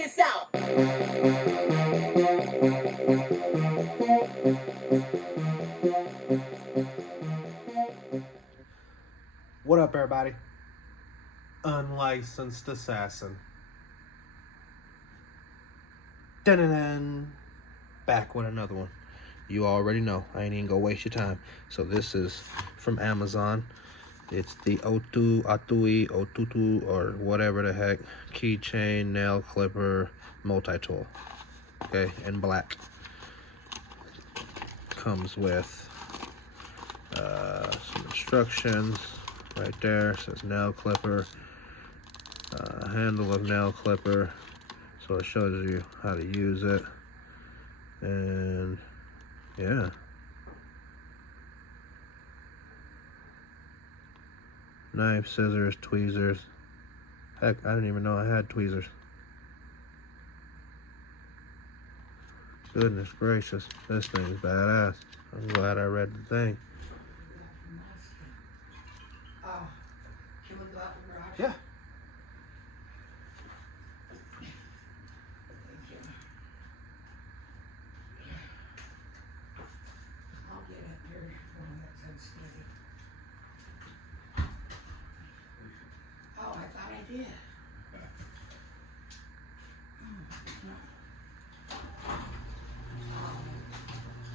this out. What up, everybody? Unlicensed assassin. Dun-dun-dun. Back with another one. You already know. I ain't even gonna waste your time. So this is from Amazon. It's the Outu, or whatever the heck, keychain, nail clipper, multi-tool. Okay, in black. Comes with some instructions right there. It says nail clipper, handle of nail clipper. So it shows you how to use it. And yeah. Knife, scissors, tweezers. Heck, I didn't even know I had tweezers. Goodness gracious, this thing's badass. I'm glad I read the thing. Can we go out the garage? Yeah. Thank you. I'll get it. There's one that said steady. Oh, I thought I did.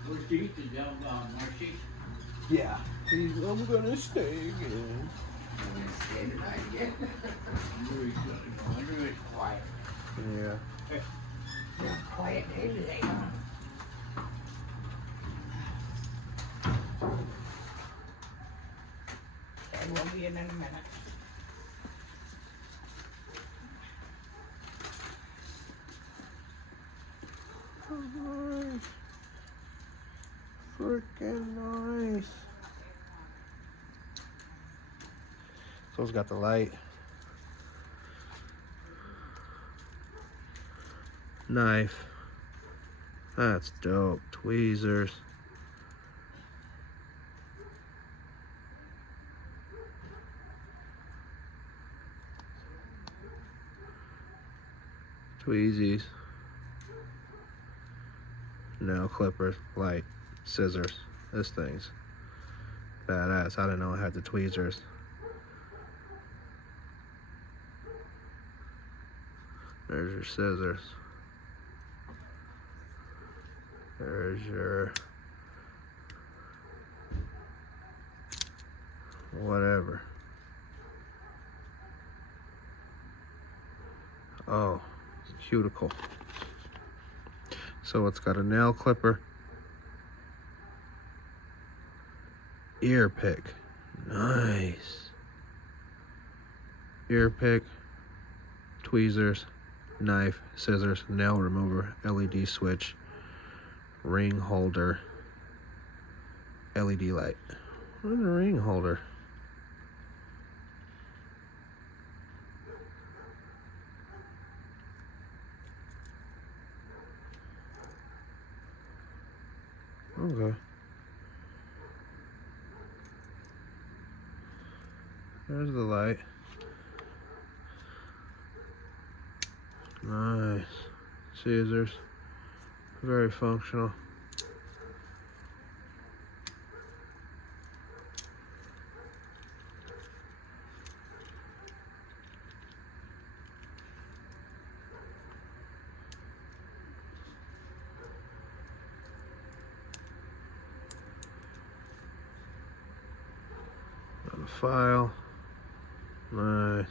Where's the eat down on Marcy? Yeah. I'm gonna stay again. I'm gonna stay tonight again. I wonder it's quiet. Yeah. It's a quiet day today, huh? Okay, we'll be in a minute. Nice. Freaking nice. So it's got the light. Knife. That's dope. Tweezers. Tweezies. Nail clippers, light, scissors. This thing's badass. I didn't know I had the tweezers. There's your scissors. There's your whatever. Oh, cuticle. So it's got a nail clipper, ear pick, nice, ear pick, tweezers, knife, scissors, nail remover, LED switch, ring holder, LED light. Where's the ring holder? Okay. There's the light. Nice. Scissors. Very functional. Got a file. Nice.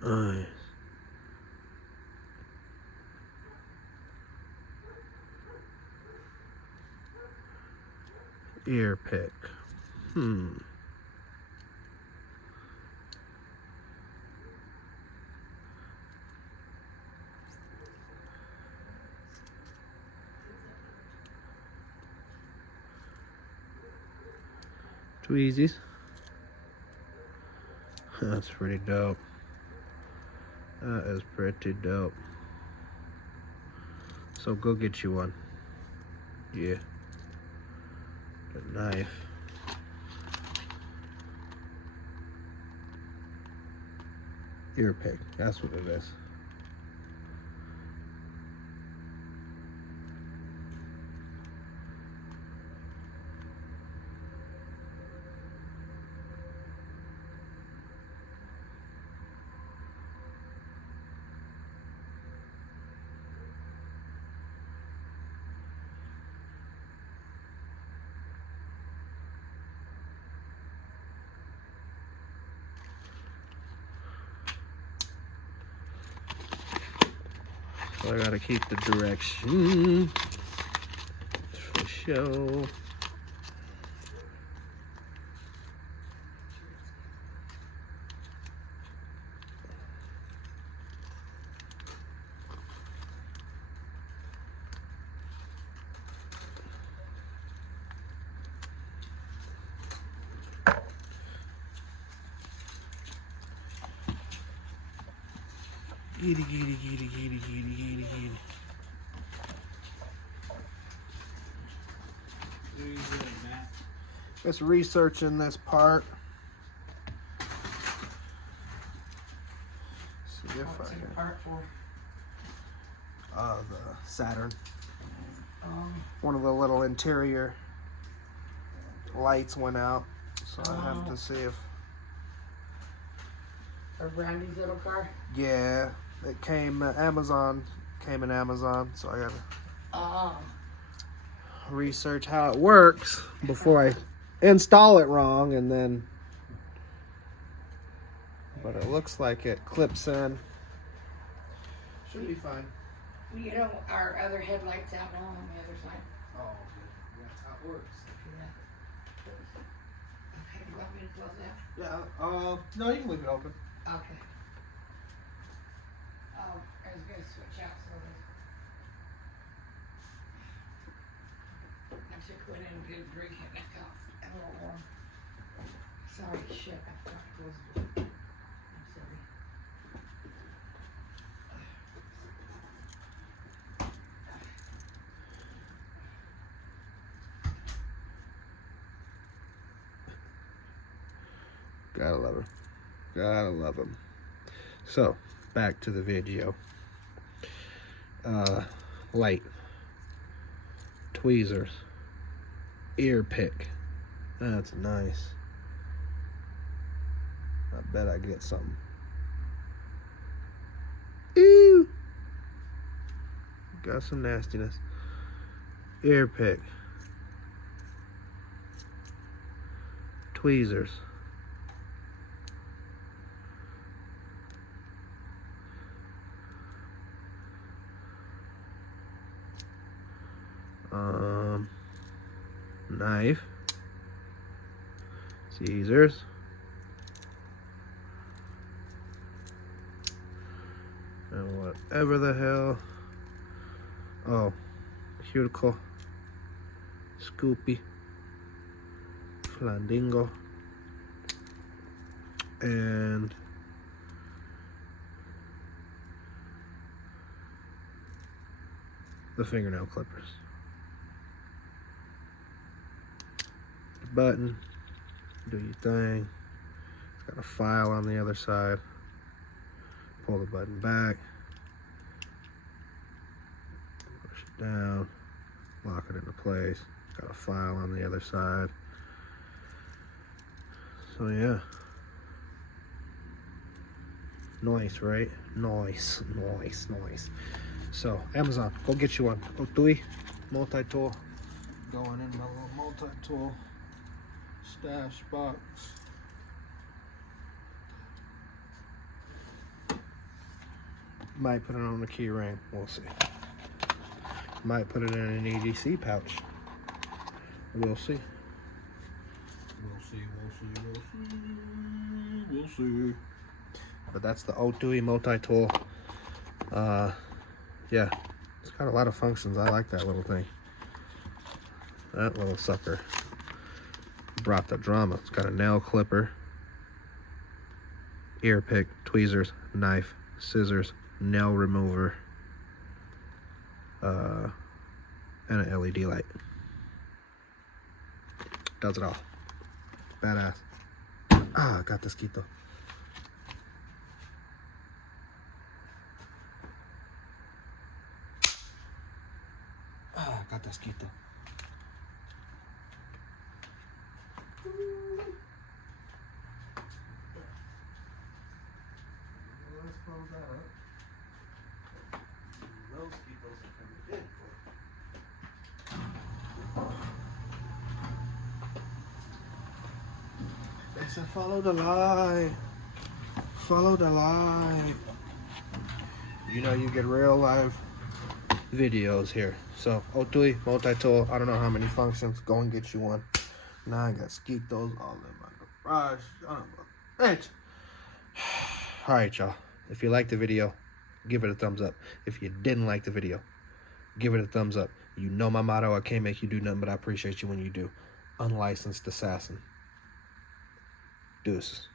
Nice. Ear pick. Tweezies. That's pretty dope. That is pretty dope. So go get you one. Yeah. A knife. Ear pick. That's what it is. So I gotta keep the direction for show. Giddy, giddy, giddy, giddy, giddy, giddy, giddy. What are you doing, Matt? Just researching this part. See if What's I it can. apart for? The Saturn. Um, One of the little interior lights went out, so I have Oh. to see if. or Brandy's little car. Yeah, it came Amazon. Came in Amazon, so I gotta Oh. research how it works before I install it wrong, and then. But it looks like it clips in. Should be fine. You know, our other headlights out on the other side. Oh, that's how it works. Yeah. Okay, you want me to close that? Yeah. No, you can leave it open. Okay. Oh, I was gonna switch out so that. I just went in and did a drink and it got a little warm. Sorry, shit, I forgot to close the door. I'm sorry. Gotta love her. Gotta love him. So, back to the video. Light. Tweezers. Ear pick. That's nice. I bet I get something. Ew! Got some nastiness. Ear pick. Tweezers. Knife, scissors, and whatever the hell. Oh, cuticle, Scoopy, Flandingo, and the fingernail clippers. Button, do your thing. It's got a file on the other side. Pull the button back, push it down, lock it into place. It's got a file on the other side. So yeah, nice, right? Nice, nice, nice. So Amazon, go get you one. Outu multi-tool. Going in my little multi-tool stash box. Might put it on the key ring. We'll see. Might put it in an EDC pouch. We'll see. We'll see. We'll see. We'll see. We'll see. But that's the Outu multi-tool. Yeah, it's got a lot of functions. I like that little thing. That little sucker brought the drama. It's got a nail clipper, ear pick, tweezers, knife, scissors, nail remover, and an LED light. Does it all. Badass. Ah, got mosquito. Ah, got mosquito. Let's close that up. Those mosquitoes are coming in. They said follow the light. Follow the light. You know you get real live videos here. So Outu, multi-tool, I don't know how many functions. Go and get you one. Now I got mosquitoes all in my garage. Bitch. Alright, y'all. If you liked the video, give it a thumbs up. If you didn't like the video, give it a thumbs up. You know my motto, I can't make you do nothing, but I appreciate you when you do. Unlicensed assassin. Deuces.